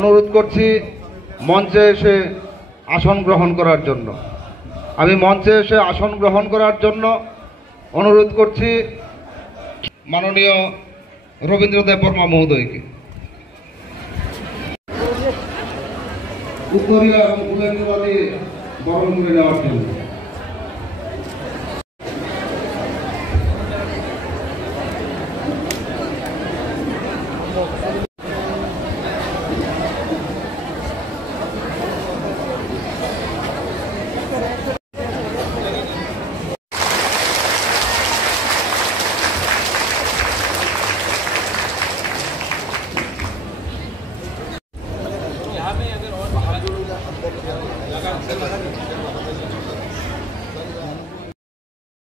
অনুরোধ করছি মঞ্চে এসে আসন গ্রহণ করার জন্য। আমি মঞ্চে এসে আসন গ্রহণ করার জন্য অনুরোধ করছি মাননীয় রবীন্দ্র দেববর্মা মহোদয়কে। উত্তরীয় এবং উদয়নবাদী বরণ করে নেওয়ার জন্য। यहाँ में अगर और बाहर लगा